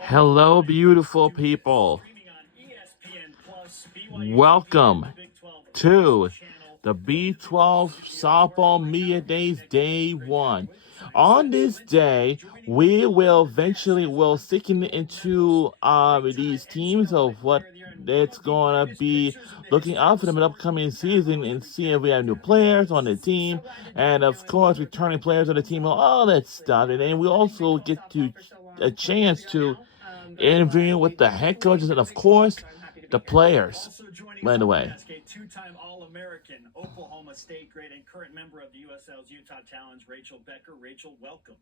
Hello, beautiful people. Welcome to the B12 Softball Media Days Day 1. On this day, we will eventually sticking into these teams of what it's gonna be looking out for them in the upcoming season and see if we have new players on the team and of course returning players on the team and all that stuff. And then we also get to a chance to interviewing with the head coaches and, of course, the players. By the way, two-time All-American, Oklahoma State grade, and current member of the USL's Utah Challenge, Rachel Becker. Rachel, welcome.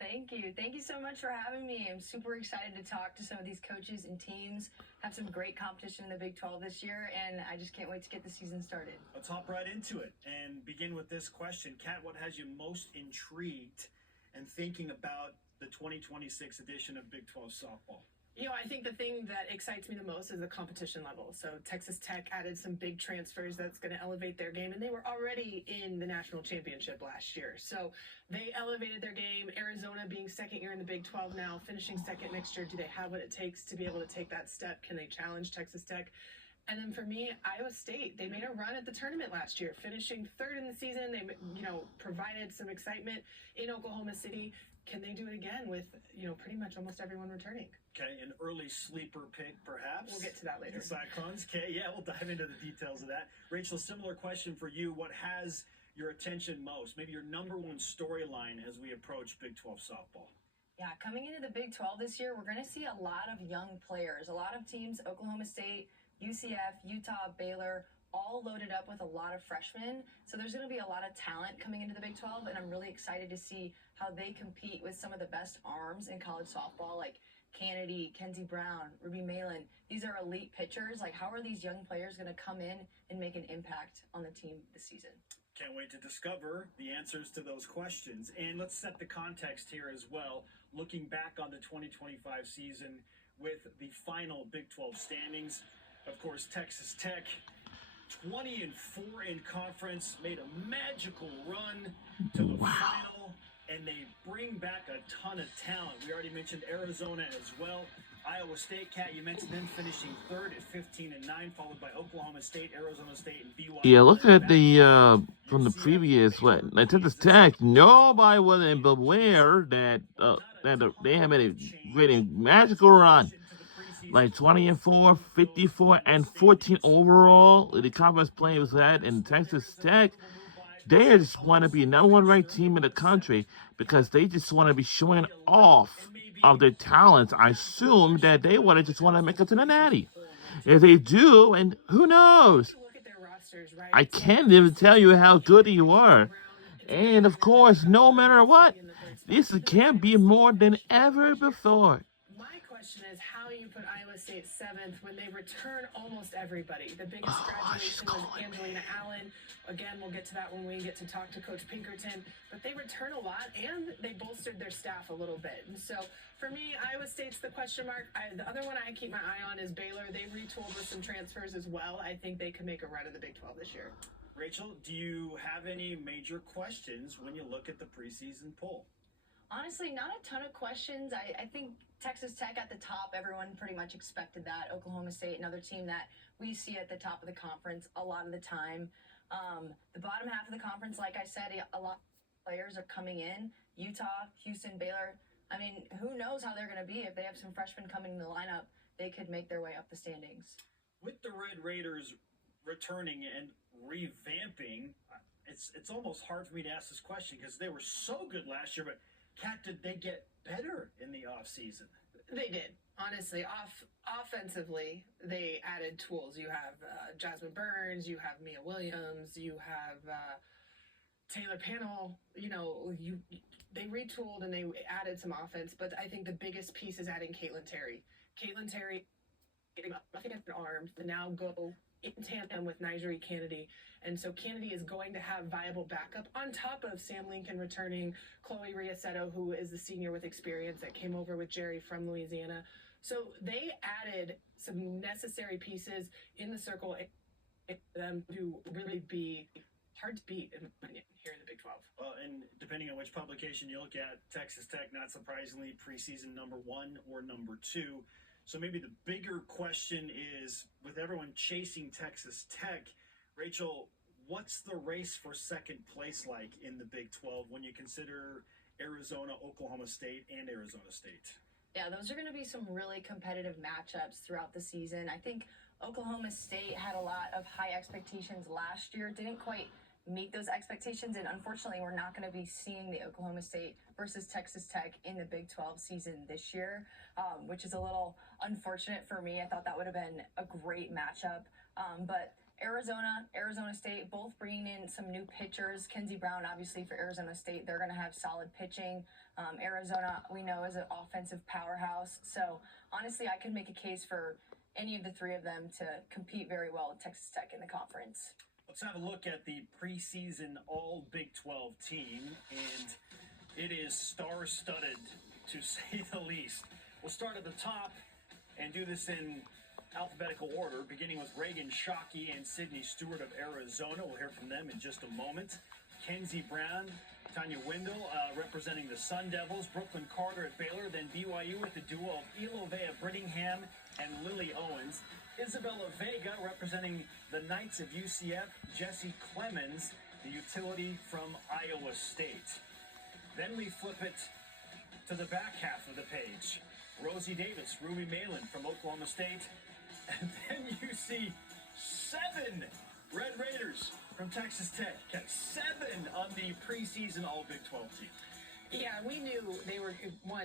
Thank you. Thank you so much for having me. I'm super excited to talk to some of these coaches and teams. Have some great competition in the Big 12 this year, and I just can't wait to get the season started. Let's hop right into it and begin with this question. Kat, what has you most intrigued and thinking about the 2026 edition of Big 12 softball? I think the thing that excites me the most is the competition level. So Texas Tech added some big transfers that's going to elevate their game, and they were already in the national championship last year. So they elevated their game. Arizona being second year in the Big 12 now, finishing second next year. Do they have what it takes to be able to take that step? Can they challenge Texas Tech? And then for me, Iowa State, they made a run at the tournament last year, finishing third in the season. They, provided some excitement in Oklahoma City. Can they do it again with, pretty much almost everyone returning? Okay, an early sleeper pick, perhaps. We'll get to that later. The Cyclones. Okay, yeah, we'll dive into the details of that. Rachel, similar question for you. What has your attention most? Maybe your number one storyline as we approach Big 12 softball? Yeah, coming into the Big 12 this year, we're going to see a lot of young players. A lot of teams, Oklahoma State, UCF, Utah, Baylor, all loaded up with a lot of freshmen. So there's going to be a lot of talent coming into the Big 12, and I'm really excited to see how they compete with some of the best arms in college softball, like Kennedy, Kenzie Brown, Ruby Malin. These are elite pitchers. Like, how are these young players going to come in and make an impact on the team this season? Can't wait to discover the answers to those questions. And let's set the context here as well. Looking back on the 2025 season with the final Big 12 standings, of course, Texas Tech 20-4 in conference, made a magical run to the final, and they bring back a ton of talent. We already mentioned Arizona as well. Iowa State, Kat, you mentioned them finishing third at 15-9, followed by Oklahoma State, Arizona State, and BYU. yeah, look at the from the previous Texas Tech. Nobody was aware that they had made a great magical run. Like 20-4, 54-14 overall. The conference play was that, and Texas Tech, they just want to be number one ranked team in the country because they just want to be showing off of their talents. I assume that they just want to make it to the Natty. If they do, and who knows? I can't even tell you how good you are. And of course, no matter what, this can't be more than ever before. Question is how you put Iowa State seventh when they return almost everybody. The biggest graduation was Angelina Allen. Again, we'll get to that when we get to talk to Coach Pinkerton. But they return a lot, and they bolstered their staff a little bit. And so, for me, Iowa State's the question mark. The other one I keep my eye on is Baylor. They retooled with some transfers as well. I think they could make a run in the Big 12 this year. Rachel, do you have any major questions when you look at the preseason poll? Honestly, not a ton of questions. I think Texas Tech at the top, everyone pretty much expected that. Oklahoma State, another team that we see at the top of the conference a lot of the time. The bottom half of the conference, like I said, a lot of players are coming in. Utah, Houston, Baylor. I mean, who knows how they're going to be. If they have some freshmen coming in the lineup, they could make their way up the standings. With the Red Raiders returning and revamping, it's almost hard for me to ask this question because they were so good last year, but Kat, did they get better in the offseason? They did. Honestly, offensively, they added tools. You have Jasmine Burns, you have Mia Williams, you have Taylor Panel. They retooled and they added some offense, but I think the biggest piece is adding Caitlin Terry. Caitlin Terry getting nothing at their arms to now go in tandem with Nigeri Kennedy. And so Kennedy is going to have viable backup on top of Sam Lincoln returning, Chloe Riasetto, who is the senior with experience that came over with Jerry from Louisiana. So they added some necessary pieces in the circle for them to really be hard to beat, in my opinion, here in the Big 12. And depending on which publication you look at, Texas Tech, not surprisingly, preseason number 1 or number 2. So maybe the bigger question is, with everyone chasing Texas Tech, Rachel, what's the race for second place like in the Big 12 when you consider Arizona, Oklahoma State, and Arizona State? Yeah, those are going to be some really competitive matchups throughout the season. I think Oklahoma State had a lot of high expectations last year, didn't quite meet those expectations, and unfortunately we're not going to be seeing the Oklahoma State versus Texas Tech in the Big 12 season this year, which is a little unfortunate for me. I thought that would have been a great matchup, but Arizona State, both bringing in some new pitchers. Kenzie Brown, obviously, for Arizona State, they're going to have solid pitching. Arizona, we know, is an offensive powerhouse. So, honestly, I could make a case for any of the three of them to compete very well with Texas Tech in the conference. Let's have a look at the preseason all Big 12 team, and it is star-studded, to say the least. We'll start at the top and do this in alphabetical order, beginning with Reagan Shockey and Sydney Stewart of Arizona. We'll hear from them in just a moment. Kenzie Brown, Tanya Wendell representing the Sun Devils, Brooklyn Carter at Baylor, then BYU with the duo of Elovea Brittingham and Lily Owens. Isabella Vega representing the Knights of UCF, Jesse Clemens, the utility from Iowa State. Then we flip it to the back half of the page. Rosie Davis, Ruby Malin from Oklahoma State. And then you see 7 Red Raiders from Texas Tech. Got 7 on the preseason all Big 12 team. Yeah, we knew they were,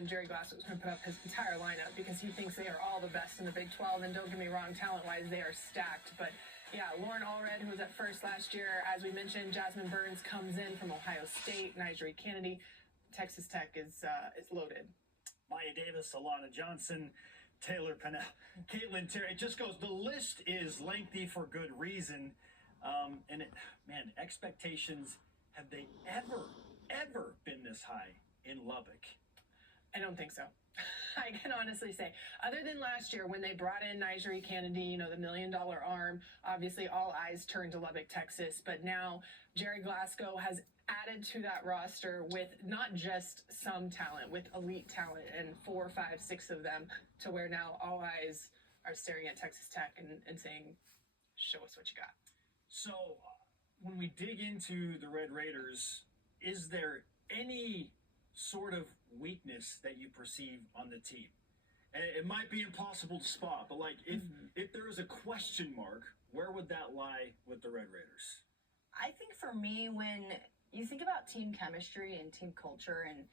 Jerry Glasgow was going to put up his entire lineup because he thinks they are all the best in the Big 12. And don't get me wrong, talent-wise, they are stacked. But yeah, Lauren Allred, who was at first last year, as we mentioned, Jasmine Burns comes in from Ohio State, Nigeri Kennedy. Texas Tech is loaded. Maya Davis, Alana Johnson, Taylor Pennell, Caitlin Terry. It just goes, the list is lengthy for good reason. Expectations, have they ever been this high in Lubbock? I don't think so. I can honestly say, other than last year when they brought in Nigeri Kennedy, the $1 million arm, obviously all eyes turned to Lubbock, Texas. But now Jerry Glasgow has added to that roster with not just some talent, with elite talent, and 4, 5, 6 of them, to where now all eyes are staring at Texas Tech and saying, show us what you got. So when we dig into the Red Raiders, is there any sort of weakness that you perceive on the team? And it might be impossible to spot, but if there is a question mark, where would that lie with the Red Raiders? I think for me, when you think about team chemistry and team culture and,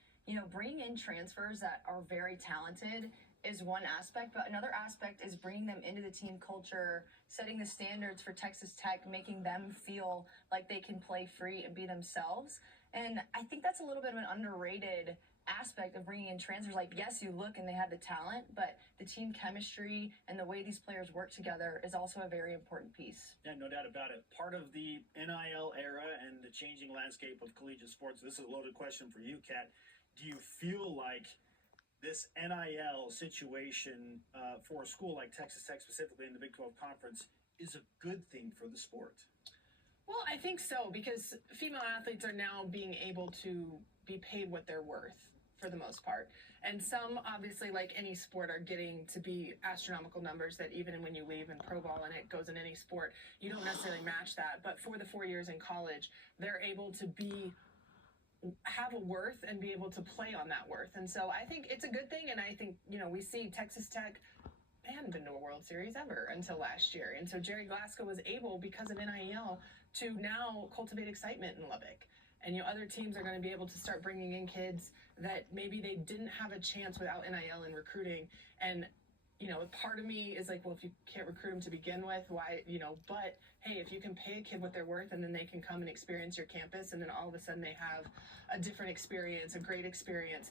bringing in transfers that are very talented is one aspect, but another aspect is bringing them into the team culture, setting the standards for Texas Tech, making them feel like they can play free and be themselves. And I think that's a little bit of an underrated aspect of bringing in transfers. Like, yes, you look and they have the talent, but the team chemistry and the way these players work together is also a very important piece. Yeah, no doubt about it. Part of the NIL era and the changing landscape of collegiate sports, this is a loaded question for you, Kat. Do you feel like this NIL situation for a school like Texas Tech, specifically in the Big 12 Conference, is a good thing for the sport? Well, I think so, because female athletes are now being able to be paid what they're worth for the most part. And some, obviously, like any sport, are getting to be astronomical numbers that even when you leave in pro ball and it goes in any sport, you don't necessarily match that. But for the 4 years in college, they're able to have a worth and be able to play on that worth. And so I think it's a good thing. And I think, we see Texas Tech, they hadn't been to a World Series ever until last year. And so Jerry Glasgow was able, because of NIL, to now cultivate excitement in Lubbock. And other teams are going to be able to start bringing in kids that maybe they didn't have a chance without NIL and recruiting. And, part of me is like, well, if you can't recruit them to begin with, why, but hey, if you can pay a kid what they're worth and then they can come and experience your campus and then all of a sudden they have a different experience, a great experience,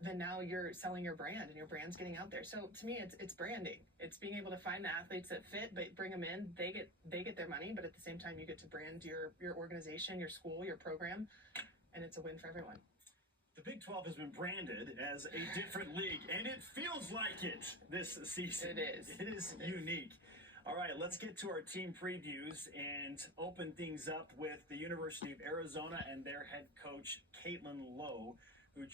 then now you're selling your brand and your brand's getting out there. So to me, it's branding. It's being able to find the athletes that fit, but bring them in. They get their money, but at the same time, you get to brand your organization, your school, your program, and it's a win for everyone. The Big 12 has been branded as a different league, and it feels like it this season. It is. It is unique. All right, let's get to our team previews and open things up with the University of Arizona and their head coach, Caitlin Lowe, who joined